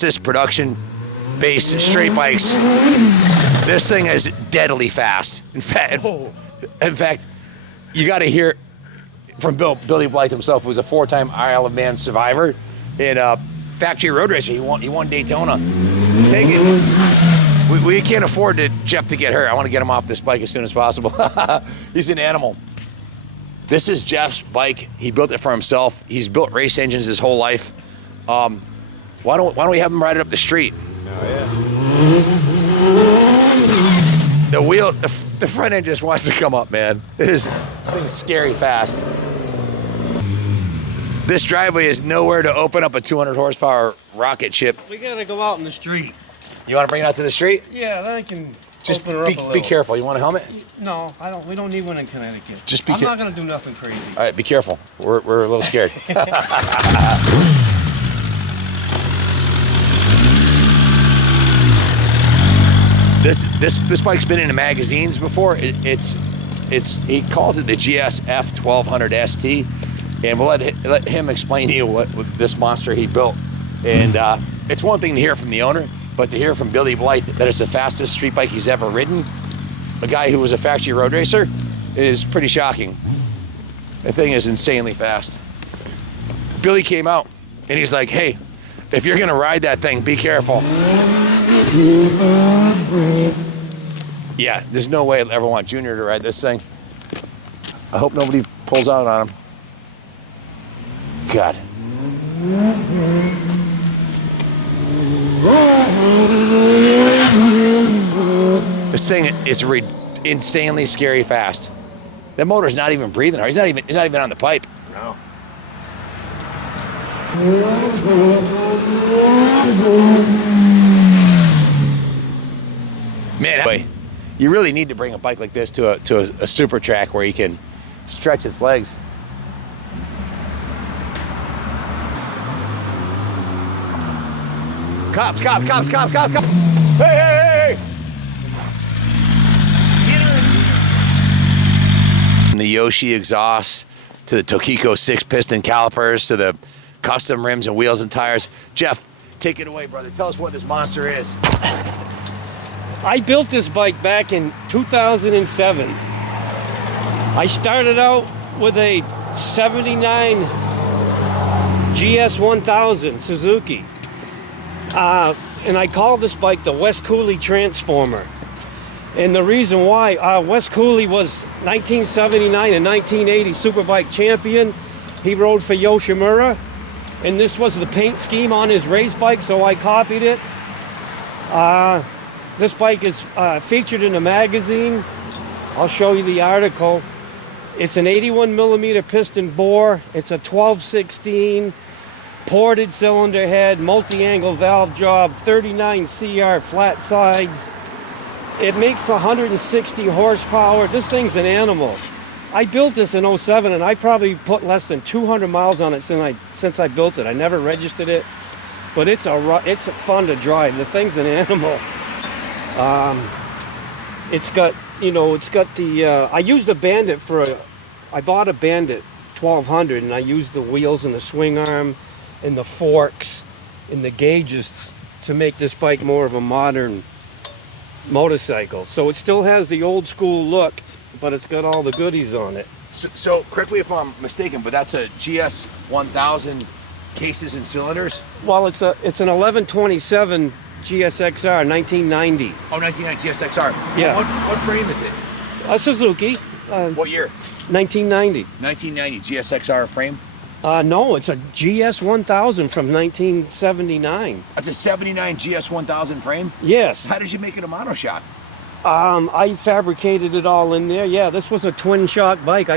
This production based straight bikes. This thing is deadly fast. In fact, you got to hear from Billy Blythe himself, who was a 4-time Isle of Man survivor in a factory road racer. He won Daytona. Take it. We can't afford Jeff to get hurt. I want to get him off this bike as soon as possible. He's an animal. This is Jeff's bike. He built it for himself. He's built race engines his whole life. Why don't we have him ride it up the street? Oh yeah. The front end just wants to come up, man. Thing's scary fast. This driveway is nowhere to open up a 200 horsepower rocket ship. We gotta go out in the street. You want to bring it out to the street? Yeah, then I can just open her up a little. Be careful. You want a helmet? No, I don't. We don't need one in Connecticut. Just be I'm not gonna do nothing crazy. All right, be careful. We're a little scared. This bike's been in the magazines before. He calls it the GSF1200ST, and we'll let him explain to you what this monster he built. And it's one thing to hear from the owner, but to hear from Billy Blythe that it's the fastest street bike he's ever ridden, a guy who was a factory road racer, is pretty shocking. The thing is insanely fast. Billy came out and he's like, "Hey, if you're gonna ride that thing, be careful." Yeah, there's no way I'd ever want Junior to ride this thing. I hope nobody pulls out on him. God. This thing is insanely scary fast. That motor's not even breathing hard. He's not even on the pipe. No. Man, you really need to bring a bike like this to a super track where you can stretch its legs. Cops! Hey! From the Yoshi exhaust to the Tokiko 6-piston calipers to the custom rims and wheels and tires. Jeff, take it away, brother. Tell us what this monster is. I built this bike back in 2007. I started out with a 79 GS1200 Suzuki. And I call this bike the West Cooley Transformer. And the reason why, West Cooley was 1979 and 1980 Superbike champion. He rode for Yoshimura, and this was the paint scheme on his race bike, so I copied it. This bike is featured in a magazine. I'll show you the article. It's an 81 millimeter piston bore. It's a 1216 ported cylinder head, multi-angle valve job, 39 CR flat sides. It makes 160 horsepower. This thing's an animal. I built this in 07, and I probably put less than 200 miles on it since I built it. I never registered it, but it's fun to drive. The thing's an animal. It's got the, I used a Bandit I bought a Bandit 1200, and I used the wheels and the swing arm and the forks and the gauges to make this bike more of a modern motorcycle. So it still has the old school look, but it's got all the goodies on it. So correct me if I'm mistaken, but that's a GS1000 cases and cylinders? Well, it's an 1127 GSXR 1990. Oh, 1990 GSXR. Yeah. What frame is it? A Suzuki. What year? 1990. 1990 GSXR frame? No, it's a GS1000 from 1979. That's a 79 GS1000 frame? Yes. How did you make it a monoshock? I fabricated it all in there. Yeah, this was a twin shock bike. I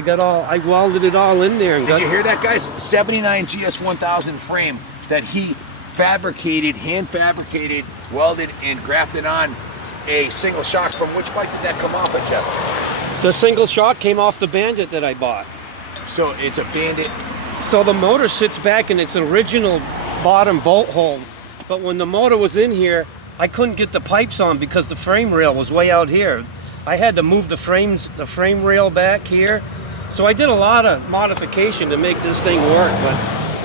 welded it all in there. Did you hear that, guys? 79 GS1000 frame that he hand fabricated, welded, and grafted on a single shock. From which bike did that come off of, Jeff? The single shock came off the Bandit that I bought. So it's a Bandit. So the motor sits back in its original bottom bolt hole, but when the motor was in here, I couldn't get the pipes on because the frame rail was way out here. I had to move the frame rail back here. So I did a lot of modification to make this thing work, but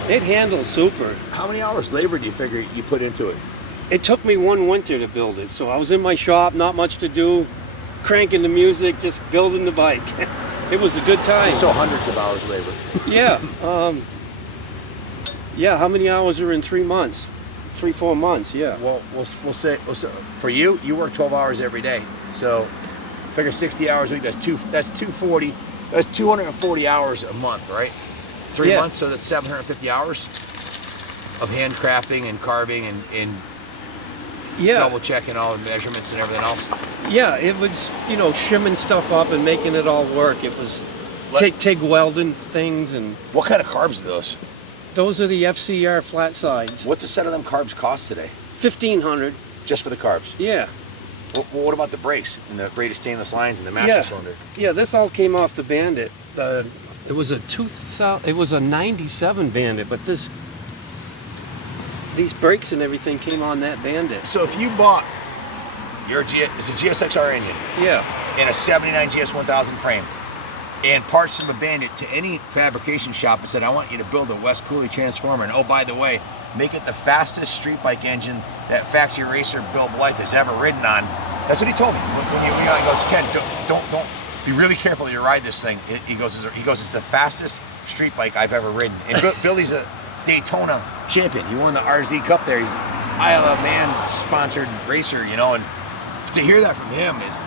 It handles super. How many hours labor do you figure you put into it? It took me one winter to build it. So I was in my shop, not much to do, cranking the music, just building the bike. It was a good time. So hundreds of hours labor. Yeah. Yeah, how many hours are in 3 months? 3-4 months, yeah. Well, we'll say for you work 12 hours every day. So figure 60 hours a week, that's 240. That's 240 hours a month, right? 3 months, so that's 750 hours of handcrafting and carving and double checking all the measurements and everything else. Yeah, it was, you know, shimming stuff up and making it all work. It was TIG welding things. And what kind of carbs are those? Those are the FCR flat sides. What's a set of them carbs cost today? $1,500. Just for the carbs? Yeah. Well, what about the brakes and the braided stainless lines and the master cylinder? Yeah, this all came off the Bandit. It was a 97 Bandit, but these brakes and everything came on that Bandit. So if you bought it's a GSXR engine, in a 79 GS1000 frame, and parts from a Bandit to any fabrication shop and said, I want you to build a West Cooley transformer, and oh, by the way, make it the fastest street bike engine that factory racer Bill Blythe has ever ridden on. That's what he told me. When he goes, Ken, don't be really careful you ride this thing. He goes, it's the fastest street bike I've ever ridden. And Billy's a Daytona champion. He won the RZ Cup there. He's Isle of Man sponsored racer, you know, and to hear that from him is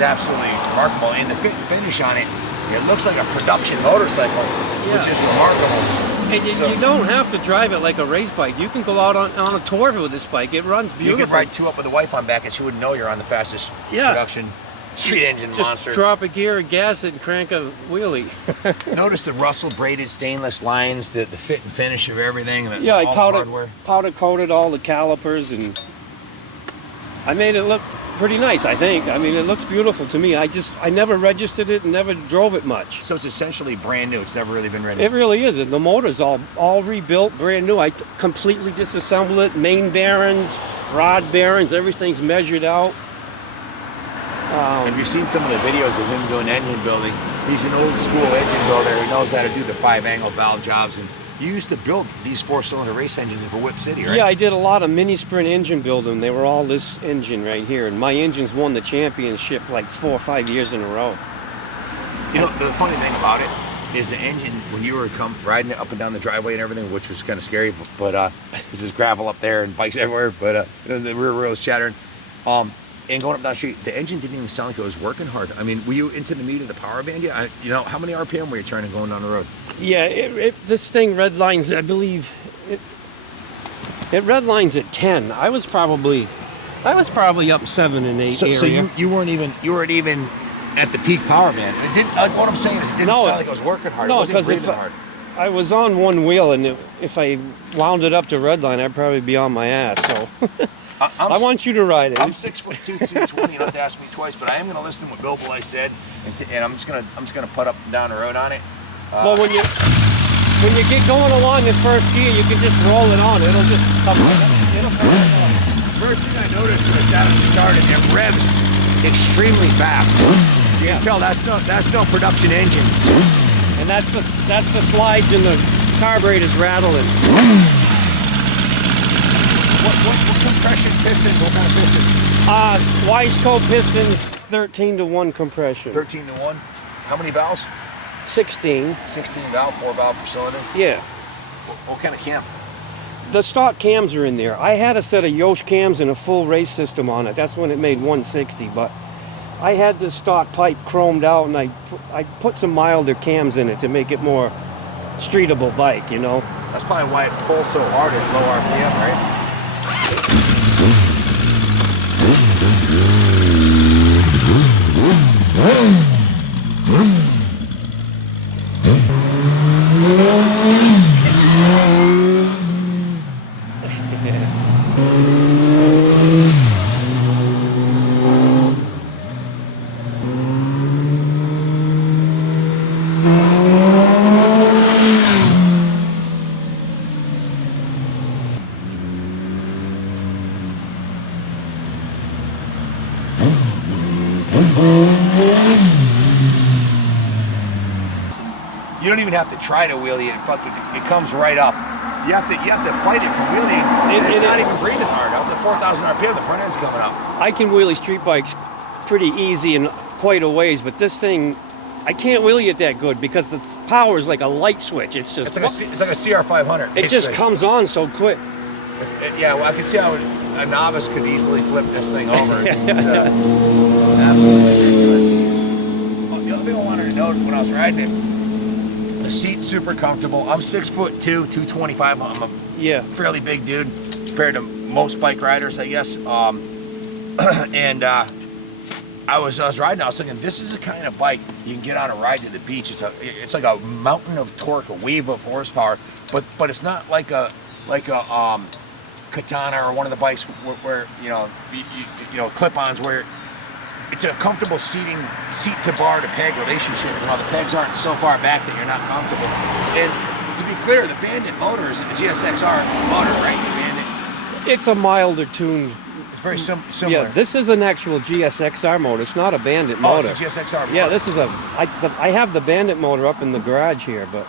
absolutely remarkable. And the fit and finish on it, it looks like a production motorcycle, which is remarkable. And you don't have to drive it like a race bike. You can go out on a tour with this bike. It runs beautiful. You could ride two up with the wife on back and she wouldn't know you're on the fastest production street engine monster. Just drop a gear and gas it and crank a wheelie. Notice the Russell braided stainless lines, the fit and finish of everything. I powder coated all the calipers and I made it look pretty nice, I think. I mean, it looks beautiful to me. I never registered it and never drove it much. So it's essentially brand new. It's never really been ridden. It really is. The motor's all rebuilt, brand new. I completely disassembled it. Main bearings, rod bearings, everything's measured out. If you've seen some of the videos of him doing engine building, he's an old school engine builder. He knows how to do the 5-angle valve jobs. And you used to build these 4-cylinder race engines for Whip City, right? Yeah, I did a lot of mini sprint engine building. They were all this engine right here. And my engines won the championship like 4 or 5 years in a row. You know, the funny thing about it is the engine, when you were riding it up and down the driveway and everything, which was kind of scary, but there's this gravel up there and bikes everywhere, but the rear wheel was chattering. And going up down the street, the engine didn't even sound like it was working hard. I mean, were you into the meat of the power band yet? You know, how many RPM were you turning going down the road? Yeah, this thing redlines, I believe, it redlines at 10. I was probably up 7 and 8 area. So you weren't even at the peak power band. It didn't. What I'm saying is, it didn't sound like it was working hard. No, it wasn't breathing hard. I was on one wheel, and if I wound it up to redline, I'd probably be on my ass. So. I want you to ride it. I'm 6'2", 220. You don't have to ask me twice, but I am going to listen to what Bill Blythe said, and I'm just gonna put up and down the road on it. Well, when you get going along in first gear, you can just roll it on. It'll just come. First thing I noticed when I sat up to start it revs extremely fast. You can tell that's no production engine. And that's the slides and the carburetor's rattling. What compression pistons? What kind of pistons? Wiseco pistons, 13-to-1 compression. 13-to-1. How many valves? 16. 16 valve, 4 valve per cylinder. Yeah. What kind of cam? The stock cams are in there. I had a set of Yosh cams and a full race system on it. That's when it made 160. But I had the stock pipe chromed out, and I put some milder cams in it to make it more streetable bike. You know. That's probably why it pulls so hard at low RPM, right? You don't even have to try to wheelie it. It comes right up. You have to fight it for wheeling. It's not even breathing hard. I was at 4,000 RPM. The front end's coming up. I can wheelie street bikes pretty easy and quite a ways, but this thing, I can't wheelie it that good because the power is like a light switch. It's just it's like a CR500. It just comes on so quick. Yeah, well, I can see how a novice could easily flip this thing over. It's absolutely ridiculous. The other thing I wanted to note when I was riding it, the seat's super comfortable. I'm 6'2", 225. I'm a fairly big dude compared to most bike riders, I guess. And I was riding. I was thinking, this is the kind of bike you can get on a ride to the beach. It's like a mountain of torque, a wave of horsepower, but it's not like a Katana or one of the bikes where you know clip-ons where it's a comfortable seat to bar to peg relationship. You know, the pegs aren't so far back that you're not comfortable. And to be clear, the Bandit motor is a GSXR motor, right? The Bandit. It's a milder tuned. It's very similar. Yeah, this is an actual GSXR motor. It's not a Bandit motor. Oh, it's a GSXR motor. Yeah, this is I have the Bandit motor up in the garage here, but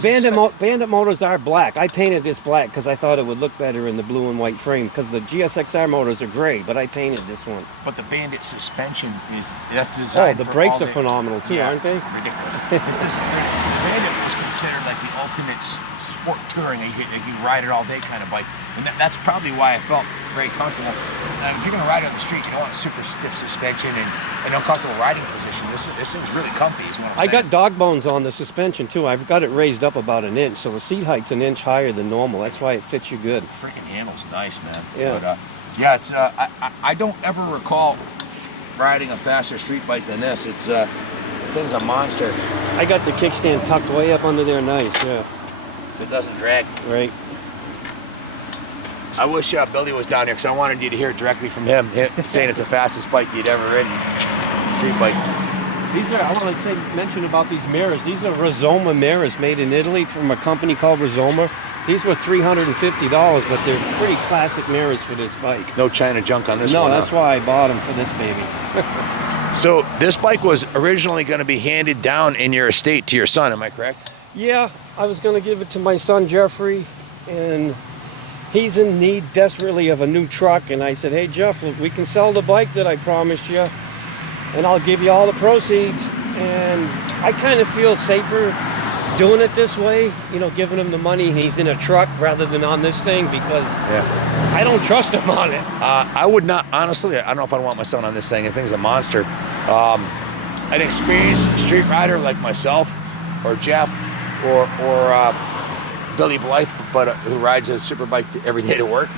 Bandit motors are black. I painted this black because I thought it would look better in the blue and white frame. Because the GSXR motors are gray, but I painted this one. But the Bandit suspension that's designed. Oh, the brakes are phenomenal too, aren't they? Ridiculous. The Bandit was considered like the ultimate sport touring. You can ride it all day kind of bike, and that's probably why I felt very comfortable. If you're gonna ride on the street, you don't want super stiff suspension and uncomfortable riding position. This thing's really comfy. Is what I'm saying. I got dog bones on the suspension too. I've got it raised up about an inch, so the seat height's an inch higher than normal. That's why it fits you good. The freaking handle's nice, man. Yeah. But, yeah, it's I don't ever recall riding a faster street bike than this. It's the thing's a monster. I got the kickstand tucked way up under there, nice. Yeah. So it doesn't drag. Right. I wish Billy was down here because I wanted you to hear it directly from him saying it's the fastest bike you'd ever ridden. Street bike. These are, I want to mention about these mirrors. These are Rizoma mirrors made in Italy from a company called Rizoma. These were $350, but they're pretty classic mirrors for this bike. No China junk on this one. No, that's why I bought them for this baby. So this bike was originally going to be handed down in your estate to your son, am I correct? Yeah, I was going to give it to my son Jeffrey, and he's in need desperately of a new truck. And I said, hey Jeff, look, we can sell the bike that I promised you, and I'll give you all the proceeds. And I kind of feel safer doing it this way, you know, giving him the money and he's in a truck rather than on this thing, because I don't trust him on it. I would not, honestly, I don't know if I'd want my son on this thing. The thing's a monster. An experienced street rider like myself or Jeff or Billy Blythe, but who rides a super bike every day to work,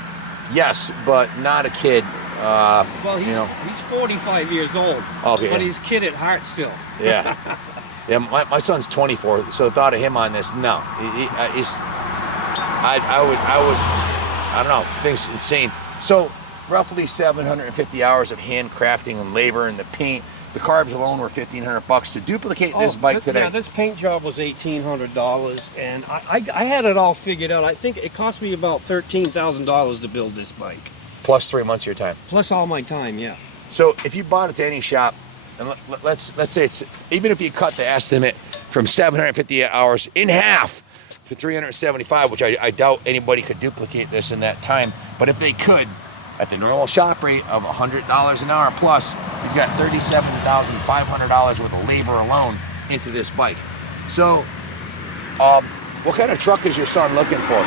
yes, but not a kid. Well, he's 45 years old, but he's kid at heart still. Yeah. Yeah, my son's 24, so the thought of him on this, no. I don't know, thing's insane. So roughly 750 hours of handcrafting and labor, and the paint. The carbs alone were $1,500 to duplicate this bike today. Yeah, this paint job was $1,800, and I had it all figured out. I think it cost me about $13,000 to build this bike. Plus 3 months of your time. Plus all my time, yeah. So if you bought it to any shop, and let's say it's, even if you cut the estimate from 750 hours in half to 375, which I doubt anybody could duplicate this in that time, but if they could, at the normal shop rate of $100 an hour plus, you've got $37,500 worth of labor alone into this bike. So, what kind of truck is your son looking for?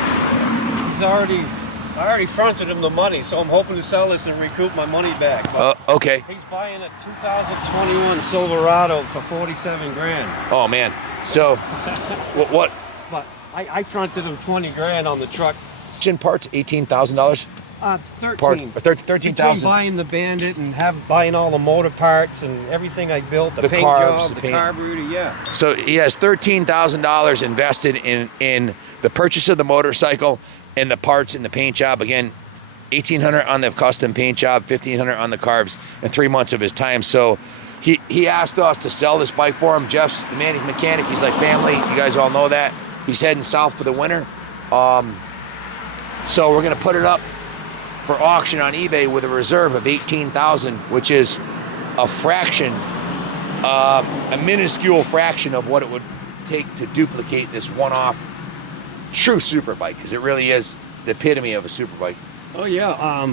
I already fronted him the money, so I'm hoping to sell this and recoup my money back. Okay. He's buying a 2021 Silverado for 47 grand. Oh man. So, what? But I fronted him 20 grand on the truck. Engine parts, $18,000. 13. Parts, 13,000. Between buying the Bandit and buying all the motor parts and everything I built, the paint carbs, job, the carburetor, yeah. So he has $13,000 invested in the purchase of the motorcycle and the parts and the paint job. Again, $1,800 on the custom paint job, $1,500 on the carbs, and 3 months of his time. So he asked us to sell this bike for him. Jeff's the MANIC mechanic. He's like family. You guys all know that. He's heading south for the winter. So we're gonna put it up for auction on eBay with a reserve of $18,000, which is a fraction, a minuscule fraction of what it would take to duplicate this one-off true superbike? Because it really is the epitome of a superbike. Oh yeah,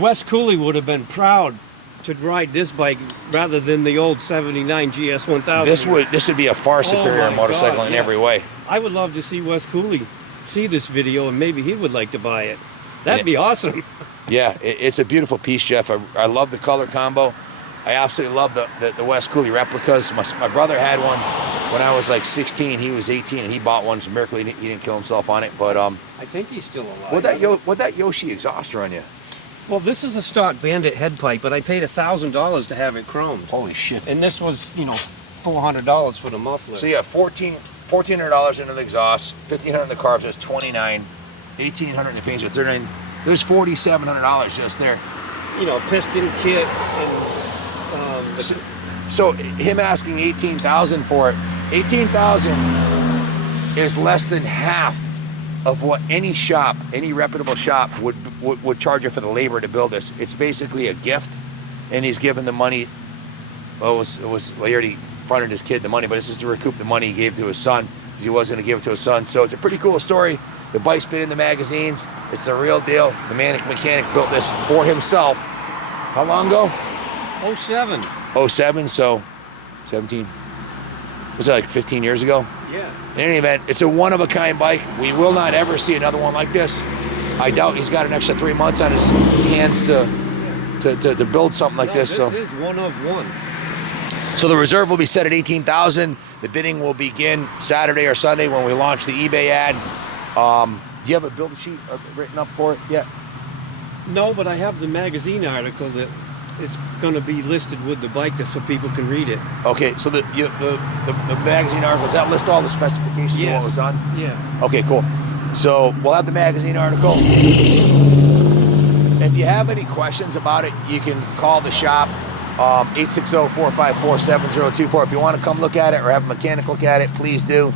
Wes Cooley would have been proud to ride this bike rather than the old '79 GS1000. This would be a far superior my motorcycle God, in yeah. every way. I would love to see Wes Cooley see this video, and maybe he would like to buy it. That'd be awesome. Yeah, it's a beautiful piece, Jeff. I love the color combo. I absolutely love the Wes Cooley replicas. My brother had one when I was like 16. He was 18, and he bought one. It's a miracle he didn't kill himself on it. But I think he's still alive. What'd that Yoshi exhaust run you? Well, this is a stock Bandit head pipe, but I paid $1,000 to have it chromed. Holy shit! And this was, $400 for the muffler. So yeah, $1,400 into the exhaust, $1,500 in the carbs. That's $29. $1,800 in the paint. So $39. There's $4,700 just there. Piston kit and. So him asking $18,000 for it, $18,000 is less than half of what any shop, any reputable shop would charge you for the labor to build this. It's basically a gift, and he's given the money. Well, he already fronted his kid the money, but this is to recoup the money he gave to his son, because he was going to give it to his son. So it's a pretty cool story. The bike's been in the magazines. It's the real deal. The MANIC mechanic built this for himself. How long ago? 07. 07, so 17. Was that like 15 years ago? Yeah. In any event, it's a one-of-a-kind bike. We will not ever see another one like this. I doubt he's got an extra 3 months on his hands to build something like this. This is one of one. So the reserve will be set at $18,000. The bidding will begin Saturday or Sunday when we launch the eBay ad. Do you have a build sheet written up for it yet? No, but I have the magazine article that is going to be listed with the bike so people can read it. Okay, so the magazine article, does that list all the specifications of what was done? Yeah. Okay, cool. So we'll have the magazine article. If you have any questions about it, you can call the shop, 860-454-7024. If you want to come look at it or have a mechanic look at it, please do.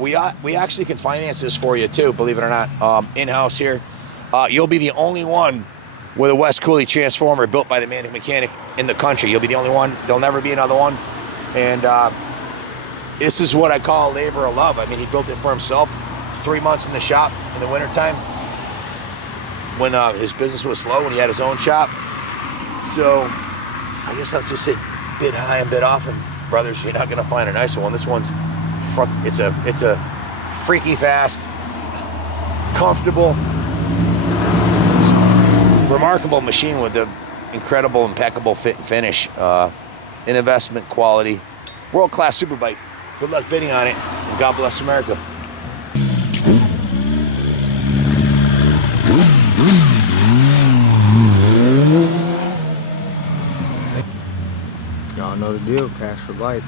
We actually can finance this for you too, believe it or not, in-house here. You'll be the only one with a Wes Cooley transformer built by the MANIC mechanic in the country. You'll be the only one. There'll never be another one. And this is what I call a labor of love. I mean, he built it for himself. 3 months in the shop in the wintertime when his business was slow, when he had his own shop. So I guess let's just say bid high and bid off. And brothers, you're not going to find a nicer one. This one's it's a freaky fast, comfortable, remarkable machine with the incredible, impeccable fit and finish, in investment quality, world-class superbike. Good luck bidding on it, and God bless America. Y'all know the deal, cash for bikes.